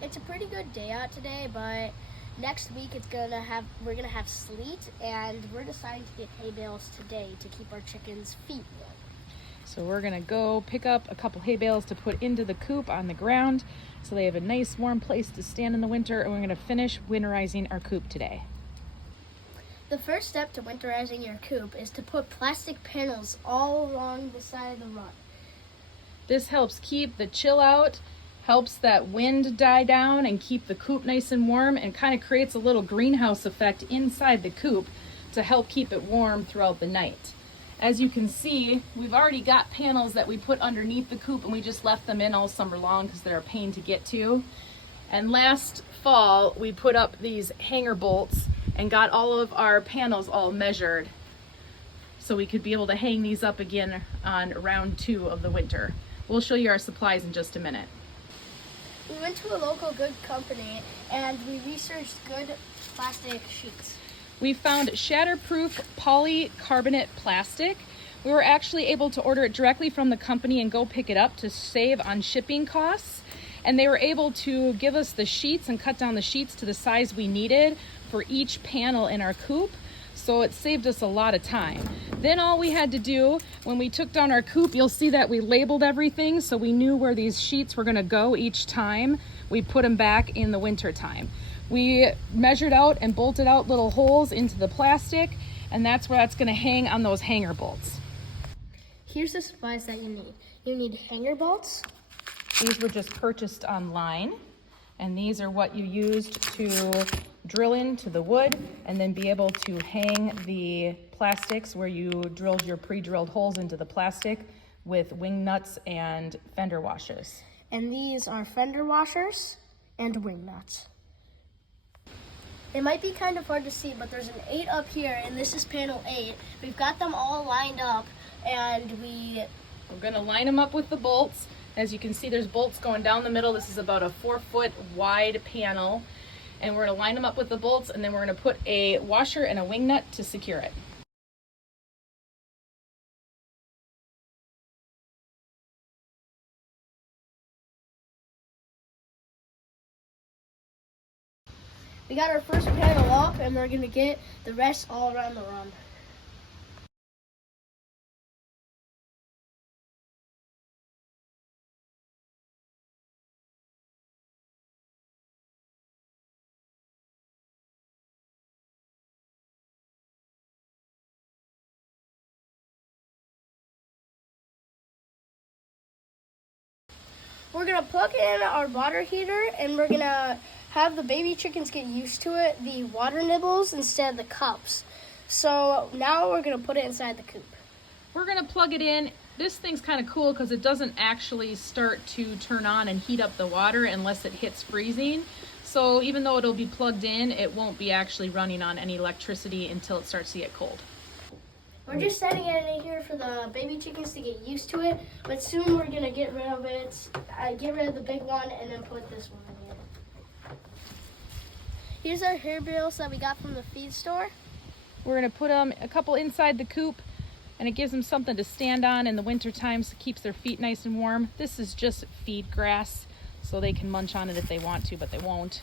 It's a pretty good day out today, but next week we're gonna have sleet, and we're deciding to get hay bales today to keep our chickens' feet warm. So we're gonna go pick up a couple hay bales to put into the coop on the ground so they have a nice warm place to stand in the winter, and we're gonna finish winterizing our coop today. The first step to winterizing your coop is to put plastic panels all along the side of the run. This helps keep the chill out, helps that wind die down and keep the coop nice and warm, and kind of creates a little greenhouse effect inside the coop to help keep it warm throughout the night. As you can see, we've already got panels that we put underneath the coop, and we just left them in all summer long because they're a pain to get to. And last fall, we put up these hanger bolts and got all of our panels all measured so we could be able to hang these up again on round 2 of the winter. We'll show you our supplies in just a minute. We went to a local good company and we researched good plastic sheets. We found shatterproof polycarbonate plastic. We were actually able to order it directly from the company and go pick it up to save on shipping costs. And they were able to give us the sheets and cut down the sheets to the size we needed for each panel in our coop. So it saved us a lot of time. Then all we had to do when we took down our coop, you'll see that we labeled everything so we knew where these sheets were gonna go each time we put them back in the winter time. We measured out and bolted out little holes into the plastic, and that's where that's gonna hang on those hanger bolts. Here's the supplies that you need. You need hanger bolts. These were just purchased online, and these are what you used to drill into the wood and then be able to hang the plastics where you drilled your pre-drilled holes into the plastic with wing nuts and fender washers. And these are fender washers and wing nuts. It might be kind of hard to see, but there's an 8 up here, and this is panel 8. We've got them all lined up, and we're gonna line them up with the bolts. As you can see, there's bolts going down the middle. This is about a 4-foot wide panel, and we're gonna line them up with the bolts, and then we're gonna put a washer and a wing nut to secure it. We got our first panel up, and we're gonna get the rest all around the run. We're gonna plug in our water heater, and we're gonna have the baby chickens get used to it, the water nibbles instead of the cups. So now we're gonna put it inside the coop. We're gonna plug it in. This thing's kind of cool because it doesn't actually start to turn on and heat up the water unless it hits freezing. So even though it'll be plugged in, it won't be actually running on any electricity until it starts to get cold. We're just setting it in here for the baby chickens to get used to it, but soon we're gonna get rid of it, get rid of the big one, and then put this one in here. Here's our hay bales that we got from the feed store. We're gonna put them a couple inside the coop, and it gives them something to stand on in the winter time, so it keeps their feet nice and warm. This is just feed grass, so they can munch on it if they want to, but they won't.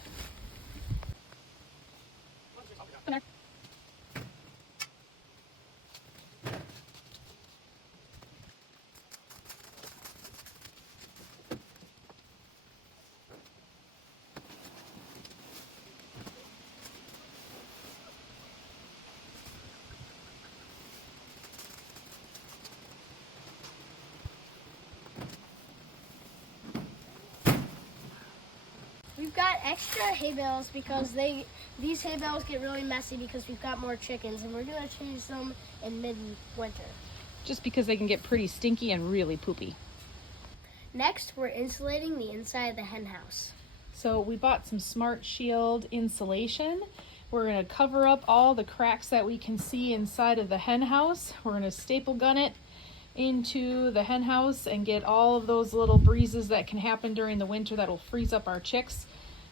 We've got extra hay bales because these hay bales get really messy because we've got more chickens, and we're gonna change them in mid-winter. Just because they can get pretty stinky and really poopy. Next, we're insulating the inside of the hen house. So we bought some Smart Shield insulation. We're gonna cover up all the cracks that we can see inside of the hen house. We're gonna staple gun it into the hen house and get all of those little breezes that can happen during the winter that will freeze up our chicks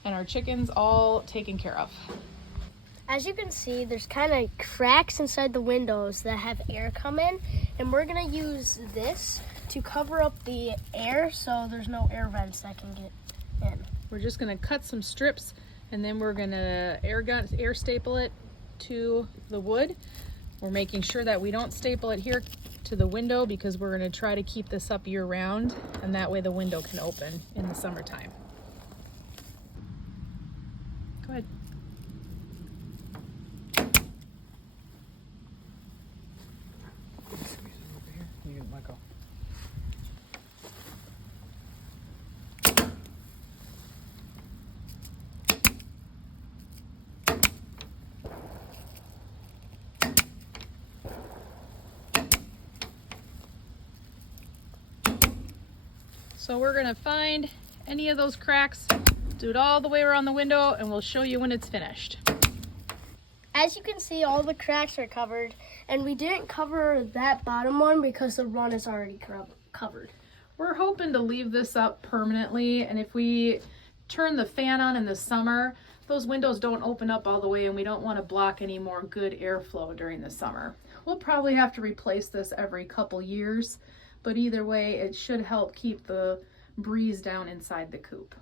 and our chickens all taken care of. As you can see, there's kind of cracks inside the windows that have air come in, and we're gonna use this to cover up the air so there's no air vents that can get in. We're just gonna cut some strips and then we're gonna air staple it to the wood. We're making sure that we don't staple it here to the window because we're gonna try to keep this up year round, and that way the window can open in the summertime. Go ahead. Squeeze it over here. You can let go. So we're gonna find any of those cracks, do it all the way around the window, and we'll show you when it's finished. As you can see, all the cracks are covered, and we didn't cover that bottom one because the run is already covered. We're hoping to leave this up permanently, and if we turn the fan on in the summer, those windows don't open up all the way and we don't want to block any more good airflow during the summer. We'll probably have to replace this every couple years, but either way, it should help keep the breeze down inside the coop.